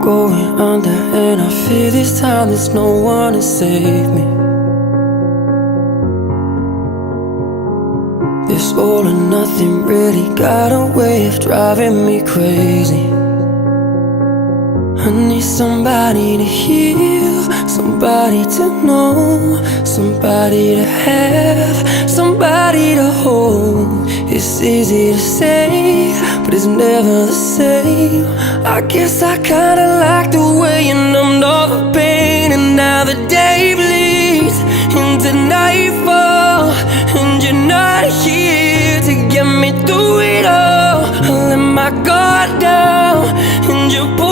going under, and I fear this time there's no one to save me. This all or nothing really got a way of driving me crazy. I need somebody to heal, somebody to know, somebody to have, somebody to hold. It's easy to say, but it's never the same. I guess I kinda like the way you numbed all the pain, and now the day bleeds into nightfall, and you're not here to get me through it all. I let my guard down, and you pulled